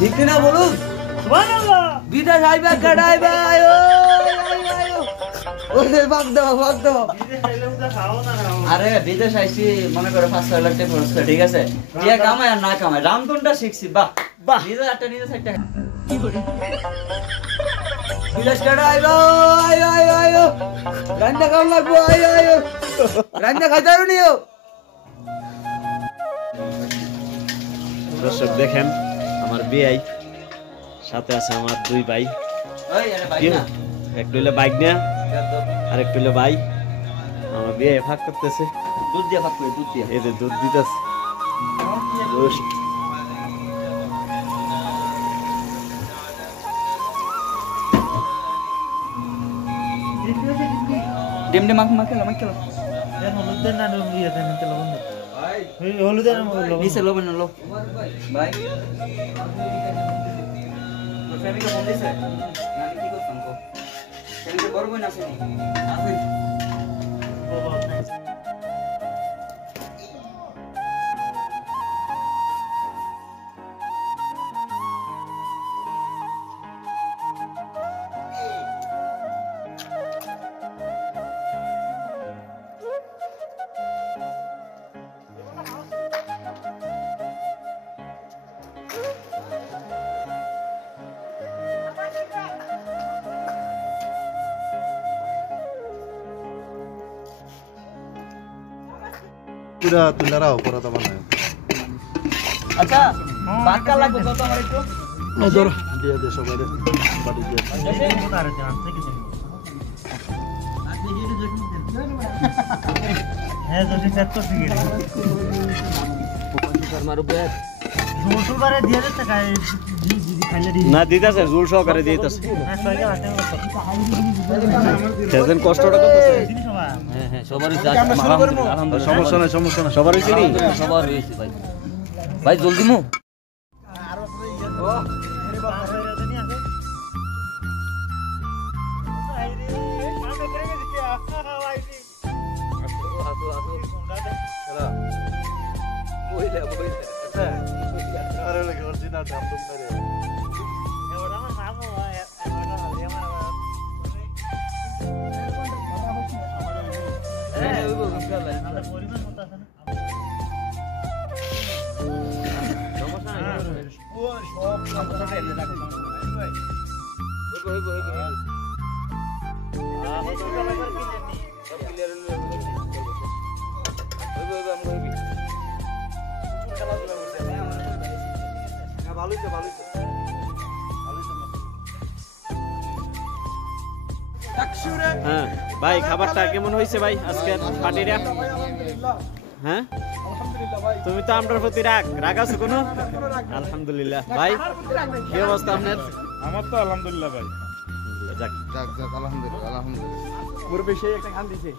ঠিক না বলুন বিদেশ আইবা কাটাইবা আরে বিদেশ আইছি মনে করে 5-6 লাখ টাকা খরচ করে ঠিক আছে টিয়া কামাই আর না কামাই রামধনটা শিখছি বাহ বাহ নিজে একটা নিজে সাইড টাকা কি করে বিদেশ কাটাইবা আয়ো আয়ো আয়ো রান্না কাম লাগবো আয়ো আয়ো রান্না খাইতারো নিও দর্শক দেখেন আমার বিয়াই সাথে আছে আমার দুই ভাই ওই আরে ভাই না একটু হইলে বাইক না আর একটু হইলে ভাই আমার বিয়ে ভাগ করতেছে দুধ দিয়া ভাগ করে দুধ দিয়া এই যে দুধ দিতেছে ডিম ডিম মাখে দেন হলুদ দেন না ইয়া দেন তেল লবণ ভাই হলুদ দেন নিচে লবণ লো ভাই তো ফ্যামিলি ফোন দিছে না কি করছন কো ফ্যামিলি করবো না আসেনি আসেন পুরা তুলারাও পড়া তো বানায় আচ্ছা বাক্কা লাগবে কত আমার একটু নজর দিয়ে দে সবাই বাড়ি দিয়ে হ্যাঁ যদি চেক তো ঠিক আছে মারু বেশ জোর করে দিয়ে দে টাকা খাইলে দি না দিতাছে জুল সহকারে দিতাছে না সবাইকে আসতে সেদিন কষ্টটা করতেছে হ্যাঁ হ্যাঁ সবারই আলহামদুলিল্লাহ সমস্যা না সবারই চিনি সবার হয়েছে ভাই ভাই জলদি মু আরে লাগে অরিজিনাল দাম দম করে হ্যাঁ ভাই খাবারটা কেমন হয়েছে ভাই আজকের পার্টিটা হ্যাঁ তুমি তো আমরার প্রতি রাগ আছো কোনো আলহামদুলিল্লাহ ভাই কি অবস্থা আপনার আমার তো আলহামদুলিল্লাহ ভাই যাক যাক যাক আলহামদুলিল্লাহ মুরব্বি সেই একটা খান দিছে